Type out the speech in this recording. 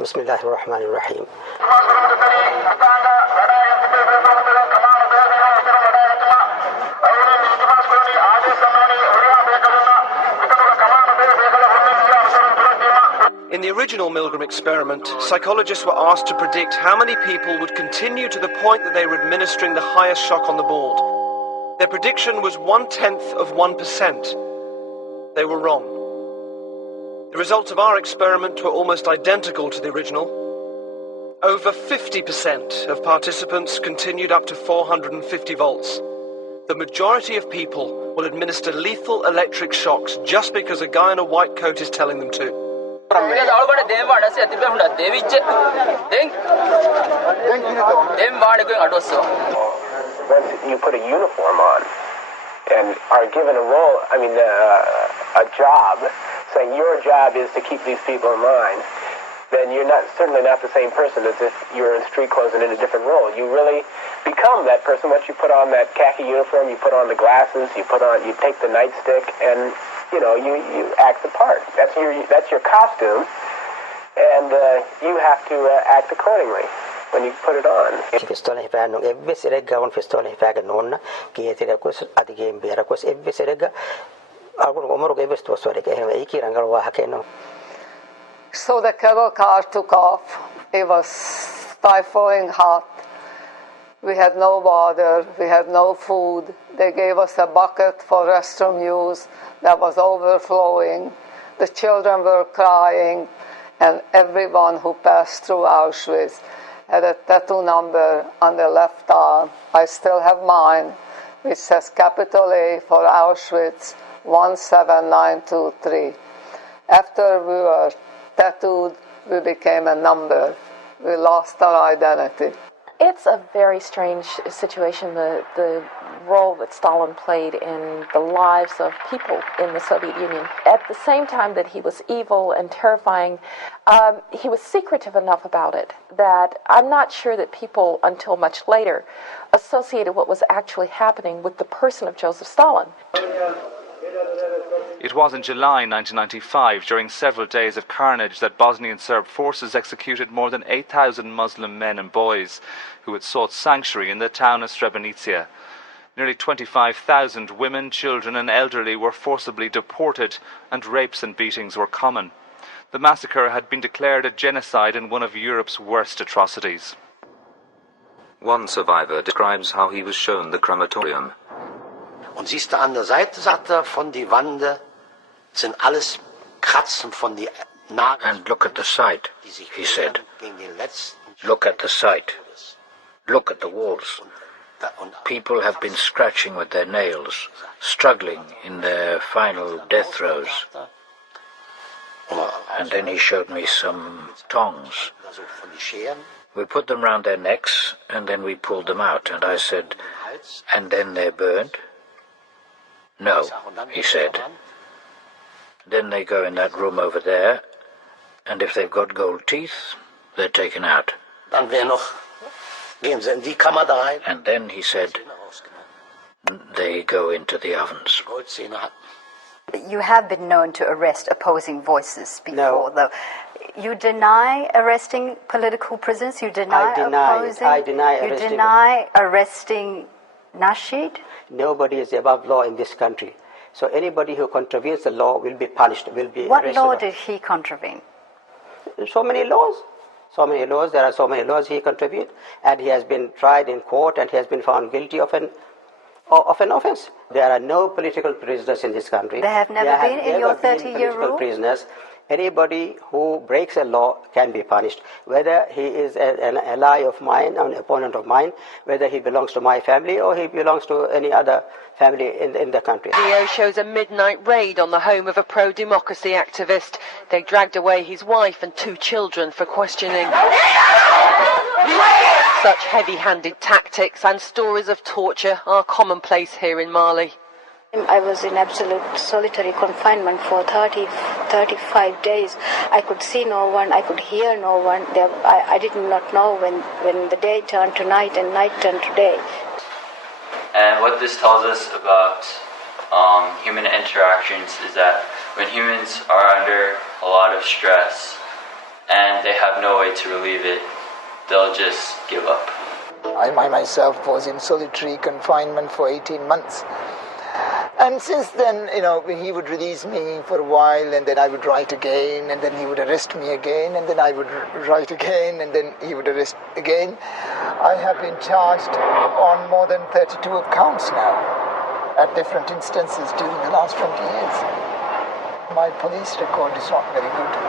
Bismillahir Rahmanir Rahim. In the original Milgram experiment, psychologists were asked to predict how many people would continue to the point that they were administering the highest shock on the board. Their prediction was 0.1%. They were wrong. The results of our experiment were almost identical to the original. Over 50% of participants continued up to 450 volts. The majority of people will administer lethal electric shocks just because a guy in a white coat is telling them to. When you put a uniform on and are given a role, a job, saying your job is to keep these people in line, then you're certainly not the same person as if you're in street clothes and in a different role. You really become that person once you put on that khaki uniform, you put on the glasses, you take the nightstick, and you act the part. That's your costume, and you have to act accordingly when you put it on. So the cattle car took off. It was stifling hot. We had no water. We had no food. They gave us a bucket for restroom use that was overflowing. The children were crying, and everyone who passed through Auschwitz had a tattoo number on their left arm. I still have mine, which says capital A for Auschwitz 17923. After we were tattooed, we became a number. We lost our identity. It's a very strange situation, the role that Stalin played in the lives of people in the Soviet Union. At the same time that he was evil and terrifying, he was secretive enough about it that I'm not sure that people, until much later, associated what was actually happening with the person of Joseph Stalin. It was in July 1995, during several days of carnage, that Bosnian Serb forces executed more than 8,000 Muslim men and boys who had sought sanctuary in the town of Srebrenica. Nearly 25,000 women, children and elderly were forcibly deported, and rapes and beatings were common. The massacre had been declared a genocide and one of Europe's worst atrocities. One survivor describes how he was shown the crematorium. Und siehst du an der Seite, sagt er, von die Wände sind alles Kratzen von die Nageln. And look at the site, he said. Look at the site. Look at the walls. People have been scratching with their nails, struggling in their final death throes. And then he showed me some tongs. We put them round their necks, and then we pulled them out. And I said, and then they're burned? No, he said. Then they go in that room over there, and if they've got gold teeth, they're taken out. And then, he said, they go into the ovens. You have been known to arrest opposing voices before, though. You deny arresting political prisoners? You deny opposing? I deny arresting. You deny arresting Nasheed? Nobody is above law in this country. So anybody who contravenes the law will be punished, will be What arrested. law did he contravene? So many laws. So many laws. There are so many laws he contravened. And he has been tried in court and he has been found guilty of an offense. There are no political prisoners in this country. There have never been in your 30-year rule? Prisoners. Anybody who breaks a law can be punished, whether he is an ally of mine, an opponent of mine, whether he belongs to my family or he belongs to any other family in the country. Video shows a midnight raid on the home of a pro-democracy activist. They dragged away his wife and 2 children for questioning. Such heavy-handed tactics and stories of torture are commonplace here in Mali. I was in absolute solitary confinement for 35 days. I could see no one, I could hear no one. I did not know when the day turned to night and night turned to day. And what this tells us about human interactions is that when humans are under a lot of stress and they have no way to relieve it, they'll just give up. I myself was in solitary confinement for 18 months. And since then, he would release me for a while, and then I would write again, and then he would arrest me again, and then I would write again, and then he would arrest again. I have been charged on more than 32 counts now, at different instances during the last 20 years. My police record is not very good.